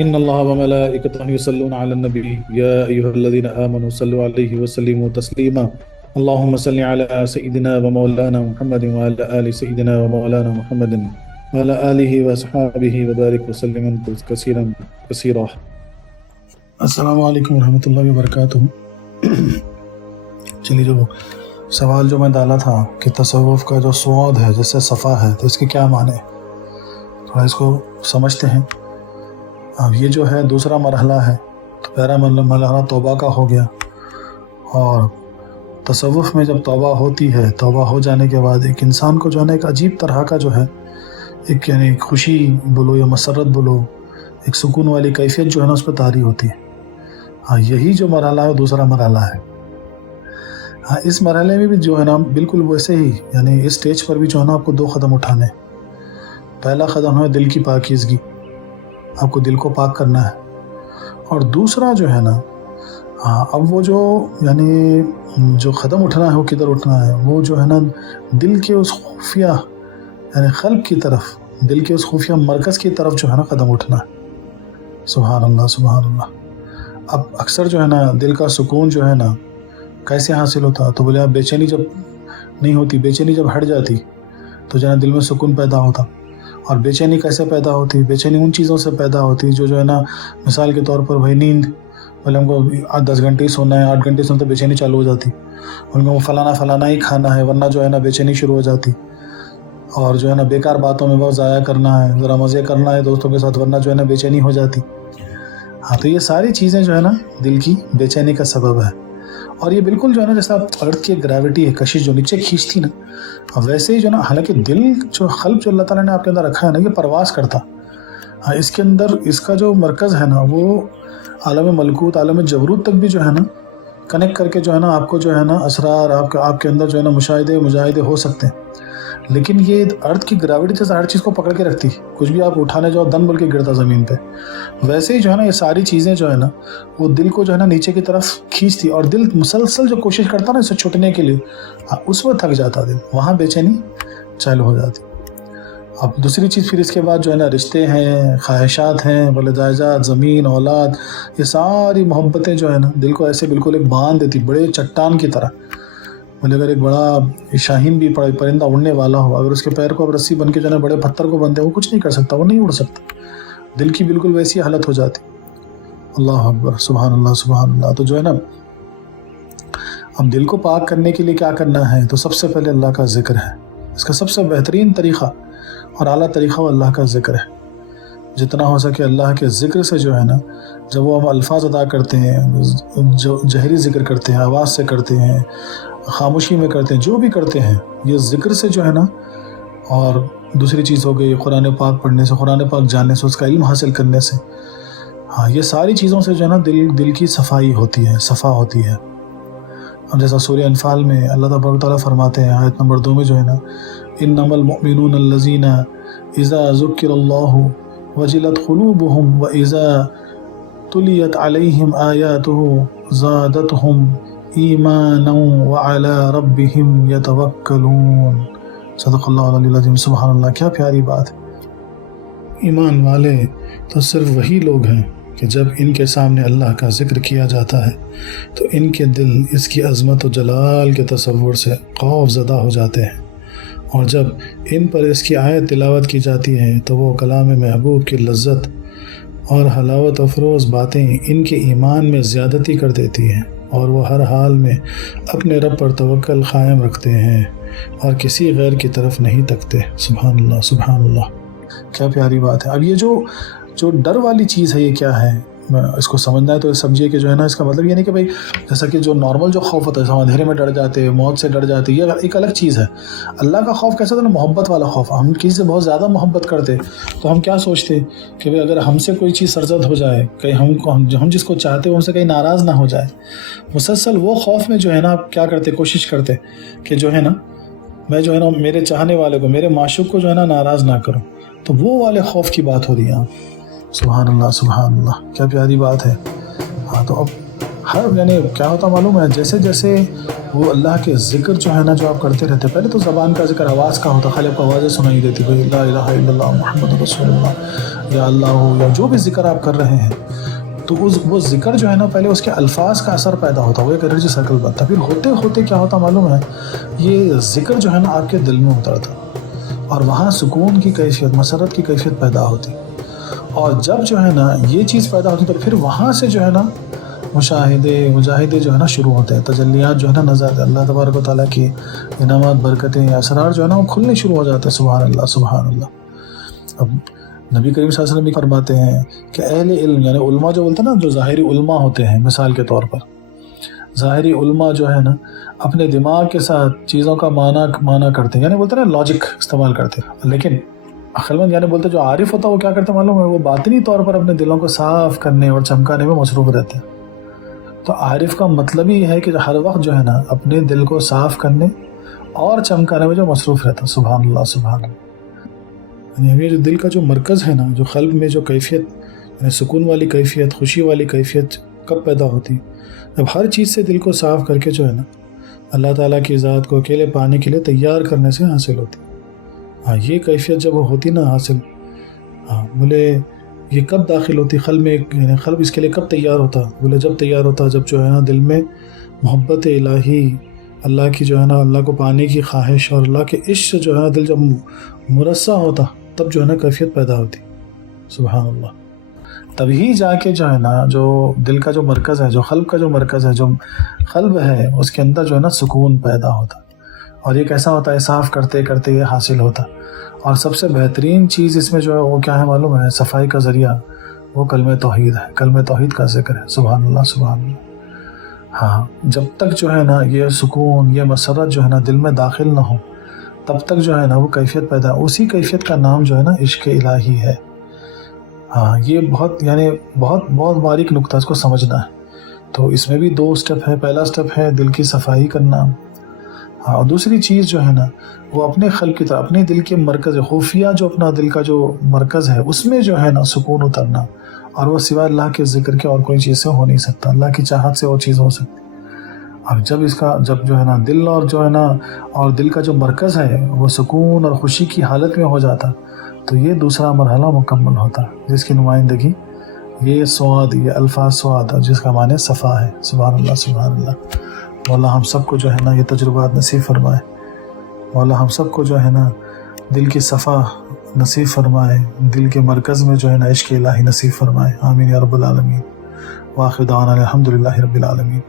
إن الله وملائكته يصلون على النبي يا أيها الذين آمنوا صلوا عليه وسلموا تسليما اللهم صل على سيدنا ومولانا محمد وعلى آل سيدنا ومولانا محمد وعلى آله وصحبه وبارك وسلم كثيرا كثيرا. السلام علیکم ورحمۃ اللہ وبرکاتہ. چلیے، جو سوال جو میں ڈالا تھا کہ تصوف کا جو صعود ہے جیسے صفا ہے تو اس کے کیا معنی ہے، تھوڑا اس کو سمجھتے ہیں. اب یہ جو ہے دوسرا مرحلہ ہے، تو پہلا مرحلہ توبہ کا ہو گیا، اور تصوف میں جب توبہ ہوتی ہے، توبہ ہو جانے کے بعد ایک انسان کو جو ہے نا ایک عجیب طرح کا جو ہے ایک یعنی خوشی بولو یا مسرت بولو، ایک سکون والی کیفیت جو ہے نا اس پہ طاری ہوتی ہے. ہاں، یہی جو مرحلہ ہے دوسرا مرحلہ ہے. ہاں، اس مرحلے میں بھی جو ہے نا بالکل ویسے ہی یعنی اس سٹیج پر بھی جو ہے نا آپ کو 2 قدم اٹھانے. پہلا قدم ہے دل کی پاکیزگی، آپ کو دل کو پاک کرنا ہے. اور دوسرا جو ہے نا اب وہ جو یعنی جو قدم اٹھنا ہے وہ کدھر اٹھنا ہے، وہ جو ہے نا دل کے اس خفیہ یعنی قلب کی طرف، دل کے اس خفیہ مرکز کی طرف جو ہے نا قدم اٹھنا ہے. سبحان اللہ سبحان اللہ. اب اکثر جو ہے نا دل کا سکون جو ہے نا کیسے حاصل ہوتا، تو بولے آپ بے چینی جب نہیں ہوتی، بے چینی جب ہٹ جاتی تو جو ہے نا دل میں سکون پیدا ہوتا. اور بے چینی کیسے پیدا ہوتی؟ بے چینی ان چیزوں سے پیدا ہوتی جو ہے نا مثال کے طور پر بھائی نیند، بولے ہم کو 10 گھنٹے ہی سونا ہے، 8 گھنٹے سونا تو بے چینی چالو ہو جاتی. ان کو فلانا ہی کھانا ہے، ورنہ جو ہے نا بے چینی شروع ہو جاتی. اور جو ہے نا بیکار باتوں میں بہت ضائع کرنا ہے، ذرا مزے کرنا ہے دوستوں کے ساتھ، ورنہ جو ہے نا بے چینی ہو جاتی. ہاں، تو یہ ساری چیزیں جو ہے نا دل کی بے چینی کا سبب ہے. اور یہ بالکل جو ہے نا جیسا ارتھ کی گریوٹی ہے، کشش جو نیچے کھینچتی نا، ویسے ہی جو ہے نا حالانکہ دل جو قلب جو اللہ تعالیٰ نے آپ کے اندر رکھا ہے نا یہ پرواز کرتا. ہاں، اس کے اندر اس کا جو مرکز ہے نا وہ عالم ملکوت، عالم جبروت تک بھی جو ہے نا کنیکٹ کر کے جو ہے نا آپ کو جو ہے نا اسرار آپ کے اندر جو ہے نا مشاہدے ہو سکتے ہیں. لیکن یہ ارتھ کی گریوٹی جیسے ہر چیز کو پکڑ کے رکھتی، کچھ بھی آپ اٹھانے جاؤ دن بول کے گرتا زمین پہ. ویسے ہی جو ہے نا یہ ساری چیزیں جو ہے نا وہ دل کو جو ہے نا نیچے کی طرف کھینچتی، اور دل مسلسل جو کوشش کرتا نا اسے چھٹنے کے لیے، اس وقت تھک جاتا دل، وہاں بے چینی چالو ہو جاتی. اب دوسری چیز پھر اس کے بعد جو ہے نا رشتے ہیں، خواہشات ہیں، بولے جائیداد، زمین، اولاد، یہ ساری محبتیں جو ہے نا دل کو ایسے بالکل ایک باندھ دیتی بڑے چٹان کی طرح. بولے اگر ایک بڑا شاہین بھی پرندہ اڑنے والا ہو، اگر اس کے پیر کو اب رسی بن کے جو ہے نا بڑے پتھر کو بندھے، وہ کچھ نہیں کر سکتا، وہ نہیں اڑ سکتا. دل کی بالکل ویسی حالت ہو جاتی. اللہ اکبر، سبحان اللہ سبحان اللہ. تو جو ہے نا اب دل کو پاک کرنے کے لیے کیا کرنا ہے، تو سب سے پہلے اللہ کا ذکر ہے. اس کا سب سے بہترین طریقہ اور اعلیٰ طریقہ وہ اللہ کا ذکر ہے. جتنا ہو سکے اللہ کے ذکر سے جو ہے نا، جب وہ ہم الفاظ ادا کرتے ہیں، جو جہری ذکر کرتے ہیں، آواز سے کرتے ہیں، خاموشی میں کرتے ہیں، جو بھی کرتے ہیں، یہ ذکر سے جو ہے نا. اور دوسری چیز ہو گئی قرآن پاک پڑھنے سے، قرآن پاک جاننے سے، اس کا علم حاصل کرنے سے. ہاں، یہ ساری چیزوں سے جو ہے نا دل کی صفائی ہوتی ہے، صفا ہوتی ہے. اب جیسا سورہ انفال میں اللہ تبارک و تعالیٰ فرماتے ہیں آیت نمبر 2 میں جو ہے نا، انما المؤمنون الذین اذا ذکر اللہ وجلت قلوبهم واذا تلیت علیہم آیاتہ زادتہم ایمانا وعلی ربہم یتوکلون. صدق اللہ العلی العظیم. سبحان اللہ، کیا پیاری بات. ایمان والے تو صرف وہی لوگ ہیں کہ جب ان کے سامنے اللہ کا ذکر کیا جاتا ہے تو ان کے دل اس کی عظمت و جلال کے تصور سے خوف زدہ ہو جاتے ہیں، اور جب ان پر اس کی آیت تلاوت کی جاتی ہے تو وہ کلام محبوب کی لذت اور حلاوت افروز باتیں ان کے ایمان میں زیادتی کر دیتی ہیں، اور وہ ہر حال میں اپنے رب پر توکل قائم رکھتے ہیں اور کسی غیر کی طرف نہیں تکتے. سبحان اللہ سبحان اللہ، کیا پیاری بات ہے. اب یہ جو ڈر والی چیز ہے یہ کیا ہے، اس کو سمجھنا ہے تو سمجھیے کہ جو ہے نا اس کا مطلب یہ نہیں کہ بھائی جیسا کہ جو نارمل جو خوف ہوتا ہے، ہم اندھیرے میں ڈر جاتے، موت سے ڈر جاتے، یہ ایک الگ چیز ہے. اللہ کا خوف کیسا تھا نا، محبت والا خوف. ہم کسی سے بہت زیادہ محبت کرتے تو ہم کیا سوچتے کہ بھائی اگر ہم سے کوئی چیز سرزد ہو جائے، کہیں ہم جس کو چاہتے ہیں ہم سے کہیں ناراض نہ ہو جائے، مسلسل وہ خوف میں جو ہے نا آپ کیا کرتے، کوشش کرتے کہ جو ہے نا میں جو ہے نا میرے چاہنے والے کو، میرے معشوق کو جو ہے نا ناراض نہ کروں. تو وہ والے خوف کی بات ہو رہی ہے. سبحان اللہ سبحان اللہ، کیا پیاری بات ہے. ہاں، تو اب ہر یعنی کیا ہوتا معلوم ہے، جیسے جیسے وہ اللہ کے ذکر جو ہے نا جو آپ کرتے رہتے، پہلے تو زبان کا ذکر آواز کا ہوتا، خالی آپ کو آوازیں سنائی دیتی، بھائی لا الہ الا اللہ محمد رسول اللہ یا اللہ ہو یا جو بھی ذکر آپ کر رہے ہیں، تو وہ ذکر جو ہے نا پہلے اس کے الفاظ کا اثر پیدا ہوتا، وہ ایک انرجی سرکل بنتا، پھر ہوتے ہوتے کیا ہوتا معلوم ہے، یہ ذکر جو ہے نا آپ کے دل میں اترتا اور وہاں سکون کی کیفیت، مسرت کی کیفیت پیدا ہوتی، اور جب جو ہے نا یہ چیز پیدا ہوتی تو پھر وہاں سے جو ہے نا مجاہدے جو ہے نا شروع ہوتے ہیں، تجلیات جو ہے نا نظر اللہ تبارک و تعالیٰ کی انعامات، برکتیں، اسرار جو ہے نا وہ کھلنے شروع ہو جاتے ہیں۔ سبحان اللہ سبحان اللہ۔ اب نبی کریم صلی اللہ علیہ وسلم بھی فرماتے ہیں کہ اہل علم یعنی علماء جو بولتے ہیں نا، جو ظاہری علماء ہوتے ہیں، مثال کے طور پر ظاہری علماء جو ہے نا اپنے دماغ کے ساتھ چیزوں کا معنی کرتے ہیں، یعنی بولتے ہیں نا لاجک استعمال کرتے ہیں، لیکن عقلمند یعنی بولتے جو عارف ہوتا ہے وہ کیا کرتے ہیں معلوم ہے، وہ باطنی طور پر اپنے دلوں کو صاف کرنے اور چمکانے میں مصروف رہتے ہیں۔ تو عارف کا مطلب ہی ہے کہ ہر وقت جو ہے نا اپنے دل کو صاف کرنے اور چمکانے میں جو مصروف رہتا ہے۔ سبحان اللہ سبحان اللہ۔ یعنی جو دل کا جو مرکز ہے نا، جو قلب میں جو کیفیت یعنی سکون والی کیفیت، خوشی والی کیفیت کب پیدا ہوتی؟ جب ہر چیز سے دل کو صاف کر کے جو ہے نا اللہ تعالیٰ کی ذات کو اکیلے پانے کے لیے تیار کرنے سے حاصل ہوتی۔ ہاں یہ کیفیت جب ہوتی نا حاصل، بولے یہ کب داخل ہوتی قلب میں، یعنی قلب اس کے لیے کب تیار ہوتا؟ بولے جب تیار ہوتا جب جو ہے نا دل میں محبت الہی، اللہ کی جو ہے نا اللہ کو پانے کی خواہش اور اللہ کے عشق سے جو ہے نا دل جب مرصع ہوتا، تب جو ہے نا کیفیت پیدا ہوتی۔ سبحان اللہ۔ تبھی جا کے جو ہے نا جو دل کا جو مرکز ہے، جو قلب کا جو مرکز ہے، جو قلب ہے، اس کے اندر جو ہے نا سکون پیدا ہوتا، اور یہ کیسا ہوتا ہے؟ صاف کرتے کرتے یہ حاصل ہوتا۔ اور سب سے بہترین چیز اس میں جو ہے وہ کیا ہے معلوم ہے؟ صفائی کا ذریعہ وہ کلمہ توحید ہے، کلمہ توحید کا ذکر ہے۔ سبحان اللہ سبحان اللہ۔ ہاں جب تک جو ہے نا یہ سکون، یہ مسرت جو ہے نا دل میں داخل نہ ہو، تب تک جو ہے نا وہ کیفیت پیدا، اسی کیفیت کا نام جو ہے نا عشق الہی ہے۔ ہاں یہ بہت یعنی بہت بہت باریک نکتہ، اس کو سمجھنا ہے۔ تو اس میں بھی 2 سٹیپ ہے۔ پہلا سٹیپ ہے دل کی صفائی کرنا، ہاں، اور دوسری چیز جو ہے نا وہ اپنے قلب کی طرف، اپنے دل کے مرکز خفیہ جو اپنا دل کا جو مرکز ہے اس میں جو ہے نا سکون اترنا، اور وہ سوائے اللہ کے ذکر کے اور کوئی چیز سے ہو نہیں سکتا، اللہ کی چاہت سے وہ چیز ہو سکتی۔ اب جب جو ہے نا دل اور جو ہے نا اور دل کا جو مرکز ہے وہ سکون اور خوشی کی حالت میں ہو جاتا، تو یہ دوسرا مرحلہ مکمل ہوتا، جس کی نمائندگی یہ سواد، یہ الفاظ سواد، جس کا معنی صفا ہے۔ سبحان اللہ سبحان اللہ۔ مولا ہم سب کو جو ہے نا یہ تجربات نصیب فرمائے، مولا ہم سب کو جو ہے نا دل کی صفا نصیب فرمائے، دل کے مرکز میں جو ہے نا عشق الہی نصیب فرمائے۔ آمین یا رب العالمین۔ وآخر دعوانا الحمدللہ رب العالمین۔